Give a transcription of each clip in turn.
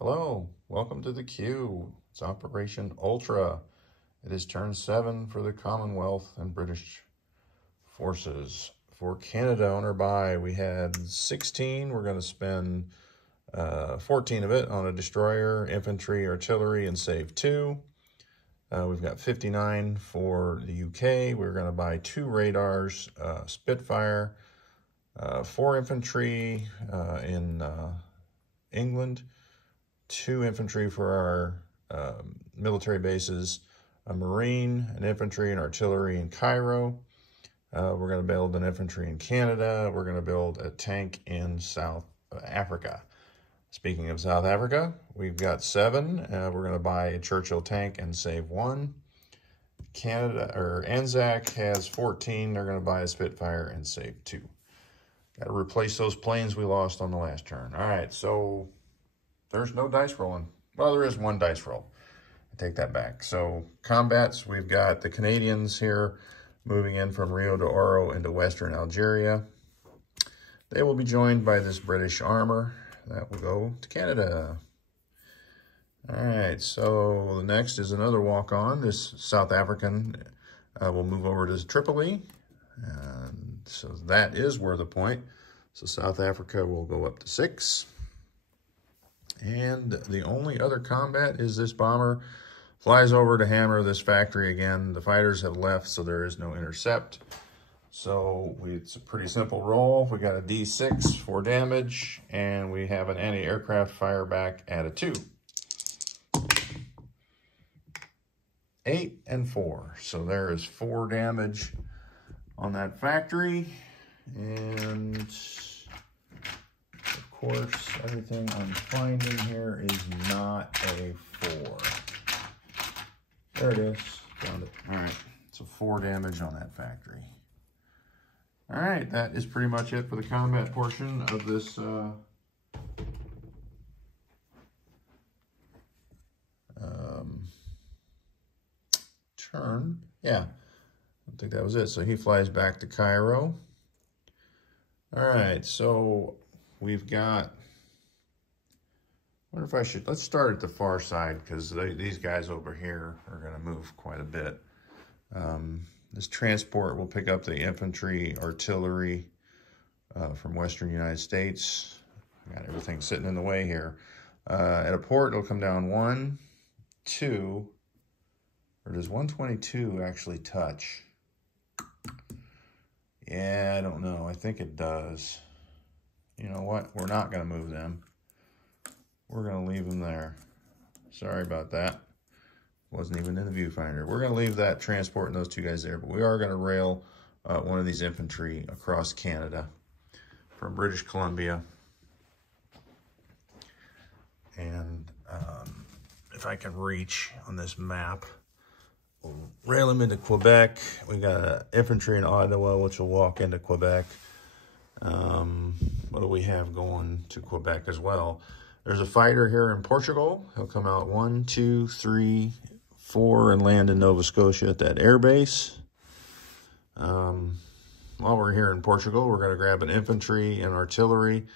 Hello, welcome to the Q. It's Operation Ultra. It is turn 7 for the Commonwealth and British forces. For Canada on our buy, we had 16. We're going to spend 14 of it on a destroyer, infantry, artillery, and save 2. We've got 59 for the UK. We're going to buy 2 radars, Spitfire, 4 infantry in England, 2 infantry for our military bases, a marine, an infantry, and artillery in Cairo. We're going to build an infantry in Canada. We're going to build a tank in South Africa. Speaking of South Africa, we've got 7. We're going to buy a Churchill tank and save 1. Anzac has 14. They're going to buy a Spitfire and save 2. Got to replace those planes we lost on the last turn. All right, so there's no dice rolling. Well, there is 1 dice roll. I take that back. So combats, we've got the Canadians here moving in from Rio de Oro into Western Algeria. They will be joined by this British armor that will go to Canada. All right, so the next is another walk-on. This South African will move over to Tripoli. And so that is worth a point. So South Africa will go up to 6. And the only other combat is this bomber flies over to hammer this factory again. The fighters have left, so there is no intercept. So it's a pretty simple roll. We got a D6 for damage, and we have an anti-aircraft fire back at a 2. 8 and 4. So there is 4 damage on that factory. And of course, everything I'm finding here is not a 4. There it is. Found it. All right. So 4 damage on that factory. All right. That is pretty much it for the combat portion of this turn. Yeah. I think that was it. So he flies back to Cairo. All right. So we've got, I wonder if I should, let's start at the far side because these guys over here are going to move quite a bit. This transport will pick up the infantry, artillery from Western United States. I got everything sitting in the way here. At a port, it'll come down 1, 2, or does 122 actually touch? Yeah, I don't know. I think it does. You know what? We're not going to move them. We're going to leave them there. Sorry about that. Wasn't even in the viewfinder. We're going to leave that transport and those 2 guys there, but we are going to rail one of these infantry across Canada from British Columbia. And if I can reach on this map, we'll rail them into Quebec. We got infantry in Ottawa, which will walk into Quebec. What do we have going to Quebec as well? There's a fighter here in Portugal. He'll come out 1, 2, 3, 4 and land in Nova Scotia at that air base. While we're here in Portugal, we're going to grab an infantry and artillery,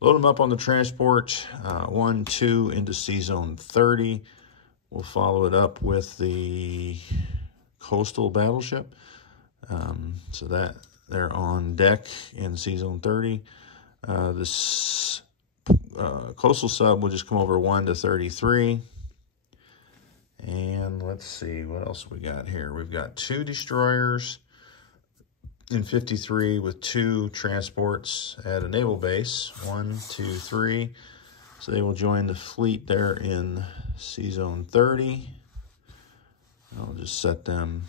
load them up on the transport, 1, 2 into C-Zone 30. We'll follow it up with the coastal battleship. So that they're on deck in C-Zone 30. This coastal sub will just come over 1 to 33. And let's see, what else we got here? We've got 2 destroyers in 53 with 2 transports at a naval base. 1, 2, 3. So they will join the fleet there in C-Zone 30. I'll just set them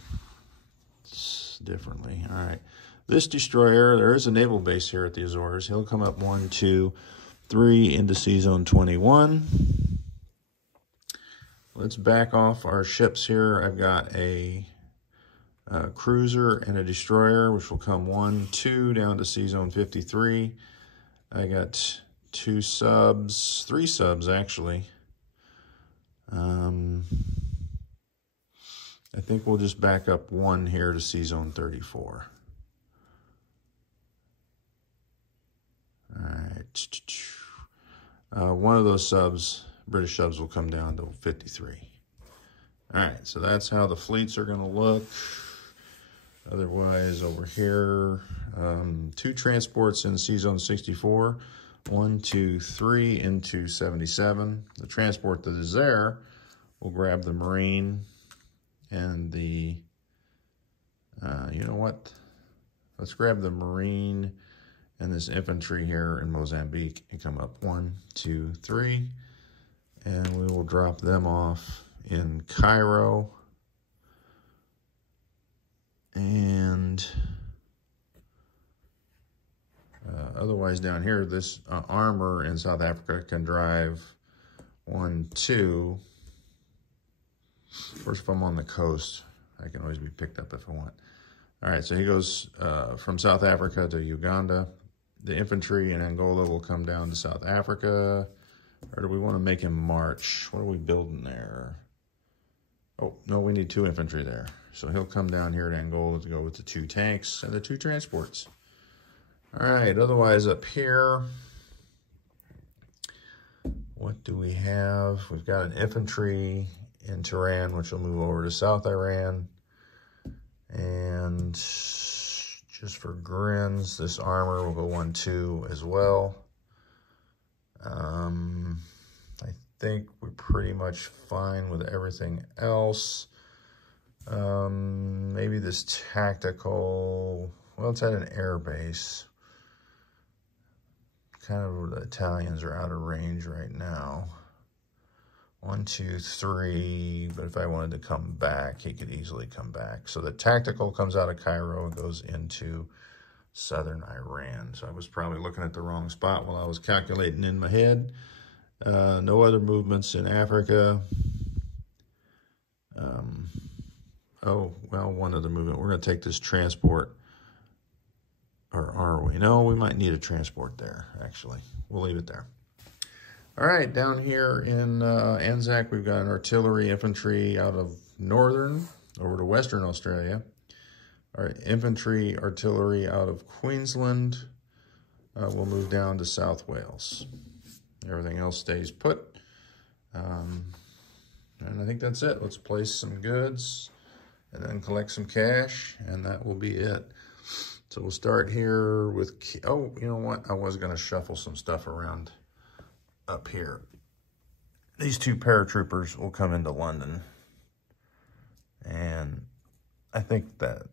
differently. All right. This destroyer, there is a naval base here at the Azores. He'll come up 1, 2, 3 into C-Zone 21. Let's back off our ships here. I've got a cruiser and a destroyer, which will come 1, 2 down to C-Zone 53. I got 2 subs, 3 subs actually. I think we'll just back up 1 here to C-Zone 34. All right. One of those subs British subs will come down to 53. All right, so that's how the fleets are going to look. Otherwise, over here, 2 transports in C-Zone 64, 1, 2, 3 into 77. The transport that is there will grab the Marine and the, you know what? Let's grab the Marine and this infantry here in Mozambique and come up 1, 2, 3. And we will drop them off in Cairo. And otherwise down here, this armor in South Africa can drive 1, 2. Of course, if I'm on the coast, I can always be picked up if I want. All right, so he goes from South Africa to Uganda. The infantry in Angola will come down to South Africa. Or do we want to make him march? What are we building there? Oh, no, we need 2 infantry there. So he'll come down here to Angola to go with the 2 tanks and the 2 transports. All right, otherwise up here, what do we have? We've got an infantry in Tehran, which will move over to South Iran. And just for grins, this armor will go 1, 2 as well. I think we're pretty much fine with everything else. Maybe this tactical, well, it's at an air base. Kind of the Italians are out of range right now. 1, 2, 3, but if I wanted to come back, he could easily come back. So the tactical comes out of Cairo and goes into southern Iran. So I was probably looking at the wrong spot while I was calculating in my head. No other movements in Africa. Oh, well, one other movement. We're going to take this transport. Or are we? No, we might need a transport there, actually. We'll leave it there. All right, down here in Anzac, we've got an artillery infantry out of northern over to Western Australia. Our infantry artillery out of Queensland will move down to South Wales. Everything else stays put. And I think that's it. Let's place some goods and then collect some cash, and that will be it. So we'll start here with, oh, you know what? I was going to shuffle some stuff around up here. These 2 paratroopers will come into London. And I think that's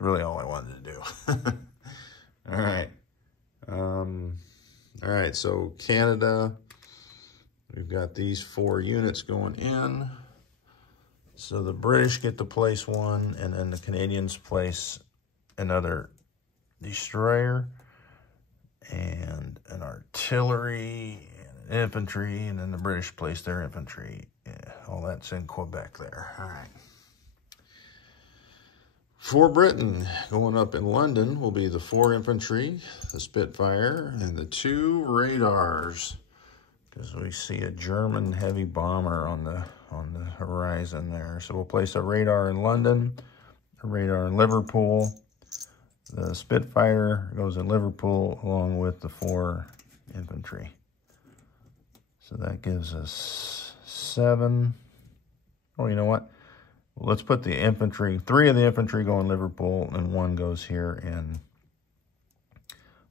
really all I wanted to do. All right. All right, so Canada, we've got these 4 units going in. So the British get to place 1, and then the Canadians place another destroyer and an artillery and an infantry, and then the British place their infantry. Yeah, all that's in Quebec there. All right. For Britain, going up in London will be the 4 infantry, the Spitfire, and the 2 radars, because we see a German heavy bomber on the horizon there. So we'll place a radar in London, a radar in Liverpool. The Spitfire goes in Liverpool along with the 4 infantry. So that gives us 7. Oh, you know what? Let's put the infantry, 3 of the infantry go in Liverpool and 1 goes here in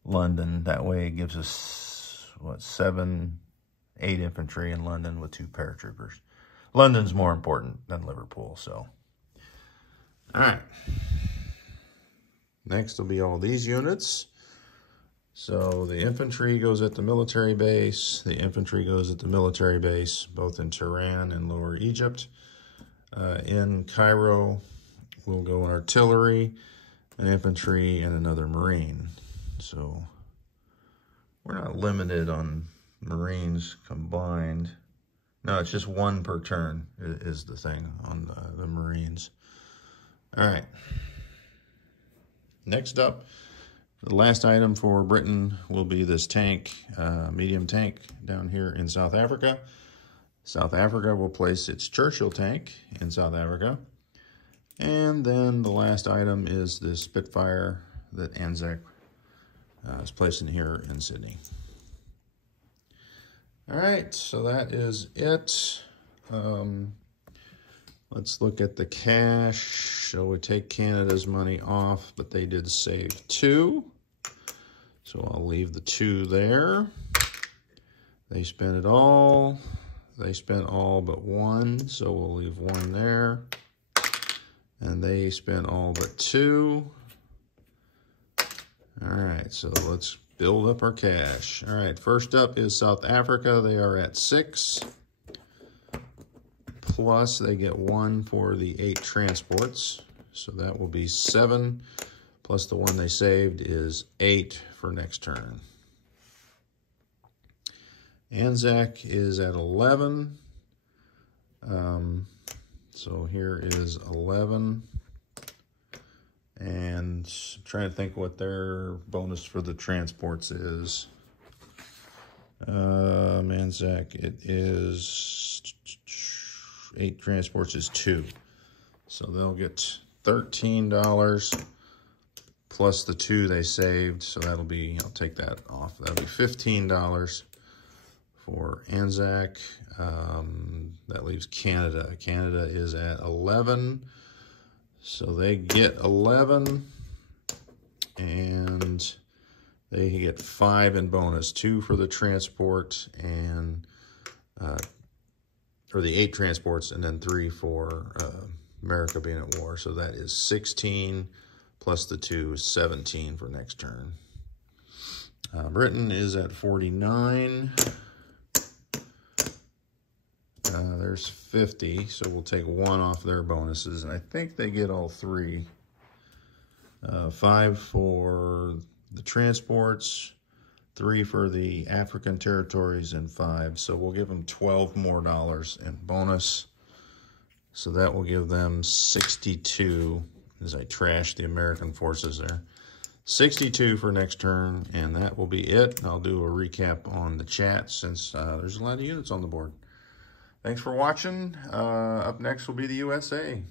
London. That way it gives us, what, 7, 8 infantry in London with 2 paratroopers. London's more important than Liverpool, so. All right. Next will be all these units. So the infantry goes at the military base. The infantry goes at the military base, both in Tehran and Lower Egypt. In Cairo, we'll go artillery, an infantry, and another Marine. So we're not limited on Marines combined. No, it's just 1 per turn is the thing on the Marines. All right. Next up, the last item for Britain will be this tank, medium tank down here in South Africa. South Africa will place its Churchill tank in South Africa. And then the last item is this Spitfire that Anzac is placing here in Sydney. All right, so that is it. Let's look at the cash. So we take Canada's money off, but they did save 2. So I'll leave the 2 there. They spent it all. They spent all but 1, so we'll leave 1 there. And they spent all but 2. All right, so let's build up our cash. All right, first up is South Africa. They are at 6. Plus, they get 1 for the 8 transports. So that will be 7. Plus the 1 they saved is 8 for next turn. Anzac is at 11. So here is 11. And I'm trying to think what their bonus for the transports is. Anzac, it is 8 transports is 2. So they'll get $13 plus the 2 they saved. So that'll be, I'll take that off. That'll be $15 for Anzac. That leaves Canada. Canada is at 11. So they get 11, and they get 5 in bonus, 2 for the transport and or the 8 transports, and then 3 for America being at war. So that is 16 plus the 2 is 17 for next turn. Britain is at 49. There's 50, so we'll take 1 off their bonuses, and I think they get all 3. 5 for the transports, 3 for the African territories, and 5. So we'll give them $12 more in bonus. So that will give them 62, as I trash the American forces there. 62 for next turn, and that will be it. I'll do a recap on the chat since there's a lot of units on the board. Thanks for watching. Up next will be the USA.